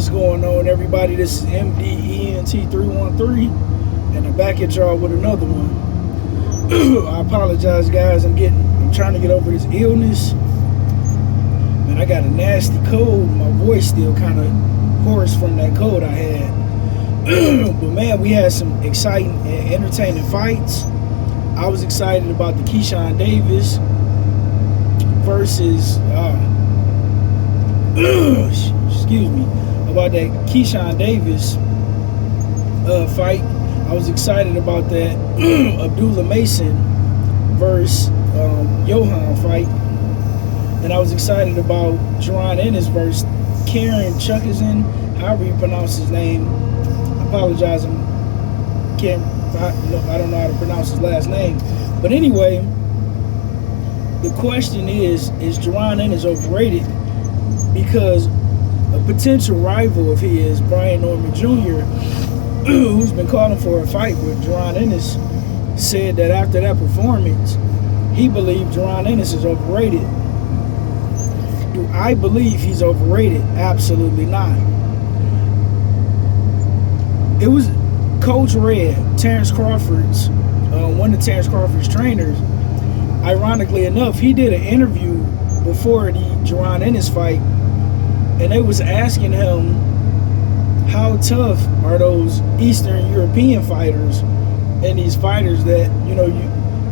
What's going on, everybody? This is MDENT313, and I'm back at y'all with another one. I apologize, guys. I'm trying to get over this illness. Man, I got a nasty cold. My voice still kind of hoarse from that cold I had. But man, we had some exciting and entertaining fights. I was excited about the Keyshawn Davis versus about that Keyshawn Davis fight. I was excited about that Abdullah Mason versus Johan fight. And I was excited about Jarron Ennis versus Karen Chuckison, however you pronounce his name. I apologize, I don't know how to pronounce his last name. But anyway, the question is Jarron Ennis overrated? Because a potential rival of his, Brian Norman Jr., who's been calling for a fight with Jarron Ennis, said that after that performance, he believed Jarron Ennis is overrated. Do I believe he's overrated? Absolutely not. It was Coach Red, Terrence Crawford's, one of Terrence Crawford's trainers. Ironically enough, he did an interview before the Jarron Ennis fight, and they was asking him, how tough are those Eastern European fighters and these fighters that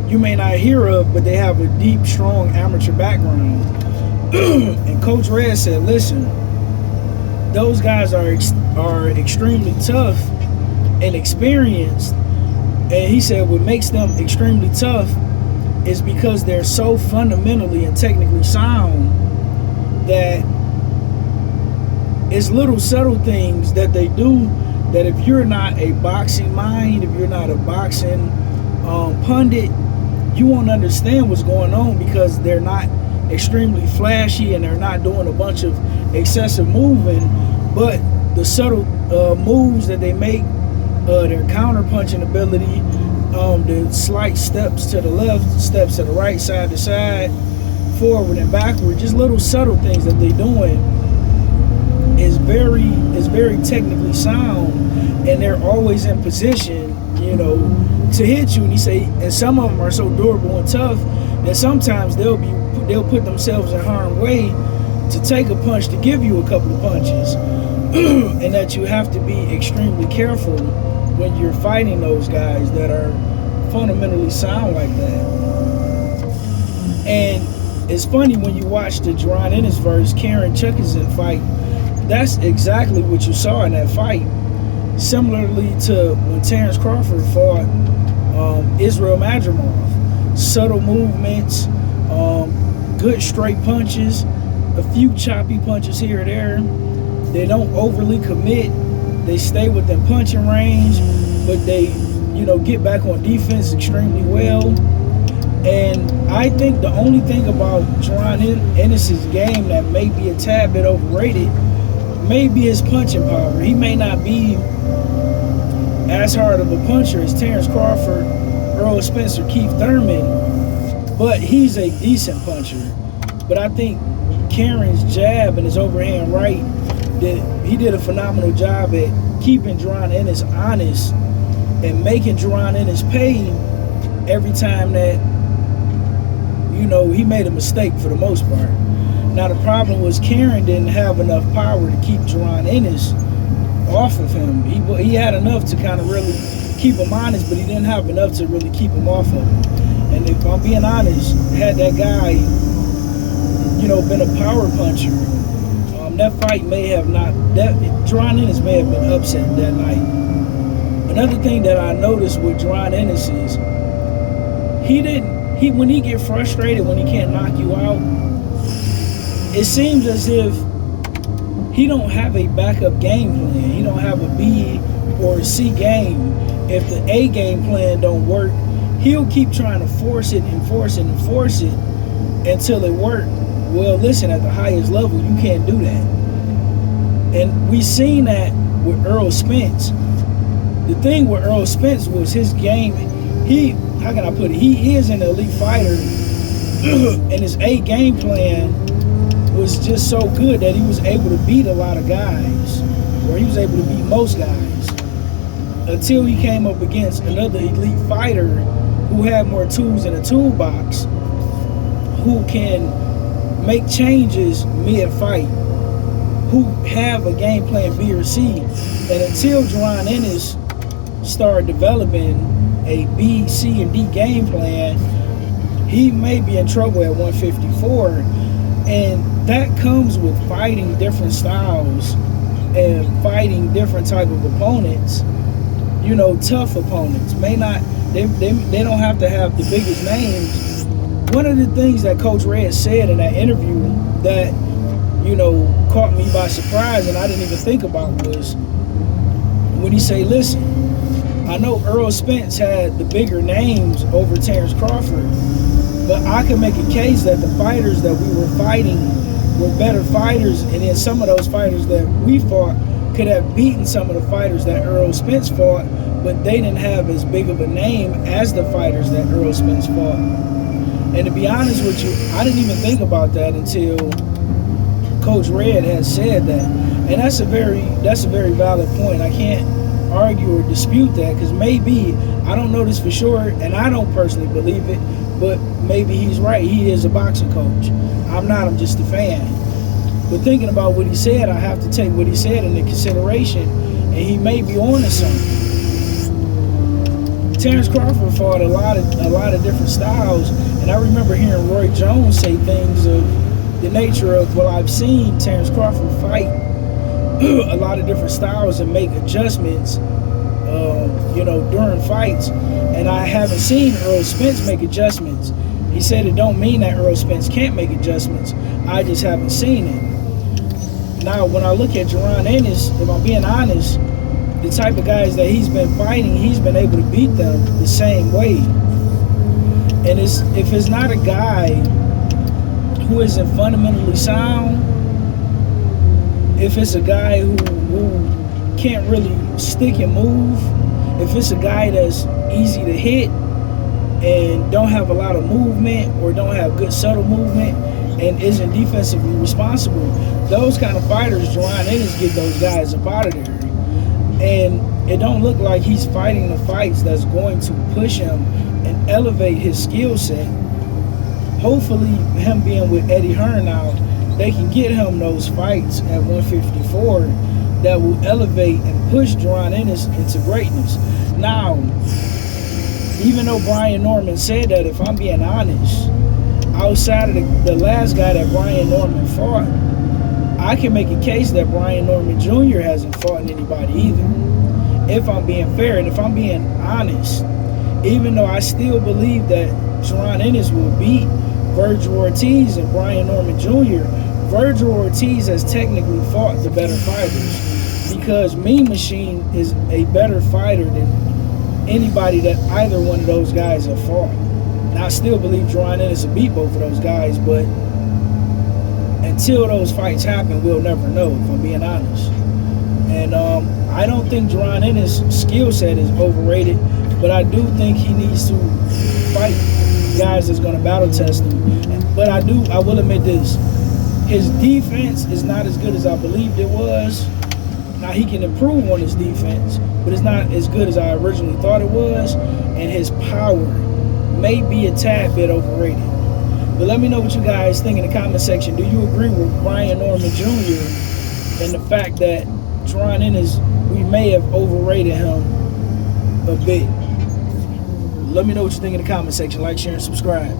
you may not hear of, but they have a deep, strong amateur background. And Coach Red said, listen, those guys are extremely tough and experienced. And he said what makes them extremely tough is because they're so fundamentally and technically sound that it's little subtle things that they do that if you're not a boxing mind, if you're not a boxing pundit, you won't understand what's going on, because they're not extremely flashy and they're not doing a bunch of excessive moving, but the subtle moves that they make, their counter punching ability, the slight steps to the left, steps to the right, side to side, forward and backward, just little subtle things that they're doing is very technically sound, and they're always in position, to hit you. And he say, and some of them are so durable and tough that sometimes they'll put themselves in harm's way to take a punch, to give you a couple of punches, and that you have to be extremely careful when you're fighting those guys that are fundamentally sound like that. And it's funny when you watch the Jarron Ennis versus Karen Chuckison fight, that's exactly what you saw in that fight. Similarly to when Terrence Crawford fought Israel Madrimov. Subtle movements, good straight punches, a few choppy punches here or there. They don't overly commit. They stay within punching range, but they, get back on defense extremely well. And I think the only thing about Jarron Ennis' game that may be a tad bit overrated may be his punching power. He may not be as hard of a puncher as Terrence Crawford, Earl Spencer, Keith Thurman, but he's a decent puncher. But I think Karen's jab and his overhand right, he did a phenomenal job at keeping Jarron Ennis honest and making Jarron Ennis pay every time that, he made a mistake for the most part. Now the problem was Karen didn't have enough power to keep Jarron Ennis off of him. He had enough to kind of really keep him honest, but he didn't have enough to really keep him off of him. And if I'm being honest, had that guy, been a power puncher, that fight may have not, Jarron Ennis may have been upset that night. Another thing that I noticed with Jarron Ennis is when he get frustrated, when he can't knock you out, it seems as if he don't have a backup game plan. He don't have a B or a C game. If the A game plan don't work, he'll keep trying to force it and force it and force it until it works. Well, listen, at the highest level, you can't do that. And we seen that with Earl Spence. The thing with Earl Spence was his game. How can I put it? He is an elite fighter, and his A game plan was just so good that he was able to beat a lot of guys. or he was able to beat most guys, until he came up against another elite fighter who had more tools in the toolbox, who can make changes mid-fight, who have a game plan B or C. And until Jarron Ennis started developing a B, C, and D game plan, he may be in trouble at 154. And that comes with fighting different styles and fighting different type of opponents. You know, tough opponents. They don't have to have the biggest names. One of the things that Coach Red said in that interview that, you know, caught me by surprise and I didn't even think about was when he say, listen, I know Errol Spence had the bigger names over Terrence Crawford, but I can make a case that the fighters that we were fighting were better fighters, and then some of those fighters that we fought could have beaten some of the fighters that Errol Spence fought, but they didn't have as big of a name as the fighters that Errol Spence fought. And to be honest with you, I didn't even think about that until Coach Red has said that. And that's a very valid point. I can't argue or dispute that, because maybe, I don't know this for sure, and I don't personally believe it, but maybe he's right. He is a boxing coach. I'm not, I'm just a fan. But thinking about what he said, I have to take what he said into consideration, and he may be on to something. Terrence Crawford fought a lot of different styles, and I remember hearing Roy Jones say things of the nature of, well, I've seen Terrence Crawford fight a lot of different styles and make adjustments, you know, during fights, and I haven't seen Errol Spence make adjustments. He said it don't mean that Errol Spence can't make adjustments. I just haven't seen it. Now, when I look at Jarron Ennis, if I'm being honest, the type of guys that he's been fighting, he's been able to beat them the same way. And if it's not a guy who isn't fundamentally sound, if it's a guy who can't really stick and move, if it's a guy that's easy to hit and don't have a lot of movement or don't have good subtle movement and isn't defensively responsible, those kind of fighters, Jarron Ennis get those guys up out of there. And it don't look like he's fighting the fights that's going to push him and elevate his skill set. Hopefully, him being with Eddie Hearn now, they can get him those fights at 154 that will elevate and push Jarron Ennis into greatness. Now, even though Brian Norman said that, if I'm being honest, outside of the last guy that Brian Norman fought, I can make a case that Brian Norman Jr. hasn't fought anybody either. If I'm being fair and if I'm being honest, even though I still believe that Jarron Ennis will beat Virgil Ortiz and Brian Norman Jr., Virgil Ortiz has technically fought the better fighters, because Mean Machine is a better fighter than anybody that either one of those guys have fought. And I still believe Jarron Ennis will beat both of those guys, but until those fights happen, we'll never know, if I'm being honest. And I don't think Jarron Ennis' skill set is overrated, but I do think he needs to fight guys that's going to battle test him. But I will admit this. His defense is not as good as I believed it was. Now, he can improve on his defense, but it's not as good as I originally thought it was. And his power may be a tad bit overrated. But let me know what you guys think in the comment section. Do you agree with Brian Norman Jr. and the fact that Jarron Ennis, we may have overrated him a bit? Let me know what you think in the comment section. Like, share, and subscribe.